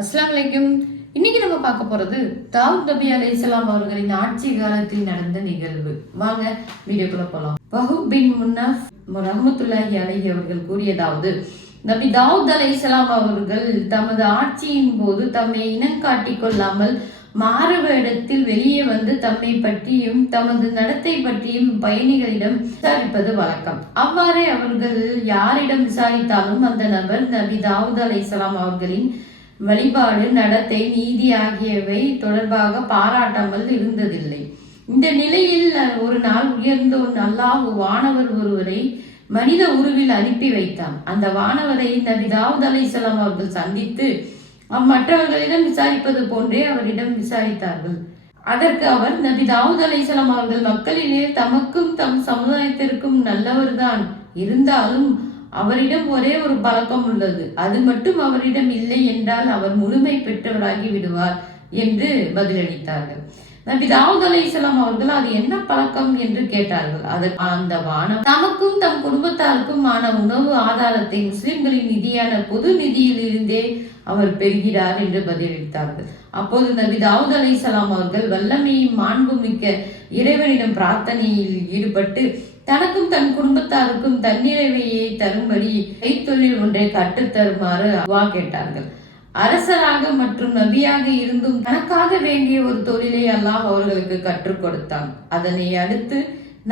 அஸ்லாம் வலைக்கும் இன்னைக்கு நம்ம பார்க்க போறது தாவூத் நபி அலி இஸ்லாம் அவர்களின் ஆட்சி காலத்தில் நடந்த நிகழ்வு. வாங்க வீடியோக்குள்ள போலாம். பஹு பின் முன்னஃப் ரஹமத்துல்லாஹி அலஹி அவர்கள் கூறியதாவது நபி தாவூத் அலை இஸ்லாம் அவர்கள் தமது ஆட்சியின் போது தம்மை இனம் காட்டிக் கொள்ளாமல் மாறுவ இடத்தில் வெளியே வந்து தம்மை பற்றியும் தமது நடத்தை பற்றியும் பயணிகளிடம் விசாரிப்பது வழக்கம். அவ்வாறே அவர்கள் யாரிடம் விசாரித்தாலும் அந்த நபர் நபி தாவூத் அலை இஸ்லாம் அவர்களின் வழிபாடு நடத்தை நீதி ஆகியவை தொடர்பாக பாராட்டாமல் இருந்ததில்லை. இந்த நிலையில் ஒரு நாள் உயர்ந்த ஒரு அல்லாஹ் வானவர் ஒருவரை மனித உருவில் அனுப்பி வைத்தான். அந்த வானவரை நபி தாவூத் அலைஹிஸ்ஸலாம் அவர்கள் சந்தித்து அம்மற்றவர்களிடம் விசாரிப்பது போன்றே அவரிடம் விசாரித்தார்கள். அதற்கு அவர் நபி தாவூத் அலைஹிஸ்ஸலாம் அவர்கள் மக்களிலே தமக்கும் தம் சமுதாயத்திற்கும் நல்லவர்தான். இருந்தாலும் அவரிடம் ஒரே ஒரு பழக்கம் உள்ளது. அது மட்டும் அவரிடம் இல்லை என்றால் அவர் முழுமை பெற்றவராகி விடுவார் என்று பதிலளித்தார்கள். நபி தாவூத் அலைஹிஸ்ஸலாம் அவர்கள் அது என்ன பழக்கம் என்று கேட்டார்கள். அது அந்த வானம் தமக்கும் தம் குடும்பத்தாருக்குமான உணவு ஆதாரத்தை முஸ்லிம்களின் நிதியான பொது நிதியில் இருந்தே அவர் பெறுகிறார் என்று பதிலளித்தார்கள். அப்போது நபி தாவூத் அலைஹிஸ்ஸலாம் அவர்கள் வல்லமையும் மாண்புமிக்க இறைவனிடம் பிரார்த்தனையில் ஈடுபட்டு தனக்கும் தன் குடும்பத்தாருக்கும் தன்னிறைவையை தரும்படி கைத்தொழில் ஒன்றை கற்றுத்தருமாறு அவ்வா கேட்டார்கள். அரசராக மற்றும் நபியாக இருந்தும் தனக்காக வேண்டிய ஒரு தொழிலை அல்லாஹ் அவர்களுக்கு கற்றுக் கொடுத்தான். அதனை அடுத்து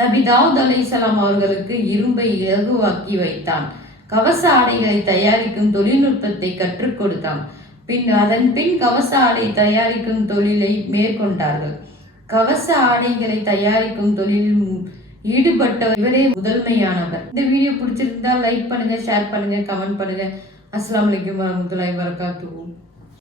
நபி தாவூத் அலைசலாம் அவர்களுக்கு இரும்பை இலகுவாக்கி வைத்தான். கவச ஆடைகளை தயாரிக்கும் தொழில்நுட்பத்தை கற்றுக் கொடுத்தான். பின் அதன் பின் கவச ஆடை தயாரிக்கும் தொழிலை மேற்கொண்டார்கள். கவச ஆடைகளை தயாரிக்கும் தொழில் ஈடுபட்ட இவரே முதன்மையானவர். இந்த வீடியோ பிடிச்சிருந்தா லைக் பண்ணுங்க ஷேர் பண்ணுங்க கமெண்ட் பண்ணுங்க. அஸ்லாம் வலைக்கம் வரமத்துல்லாஹி வரகாத்துஹு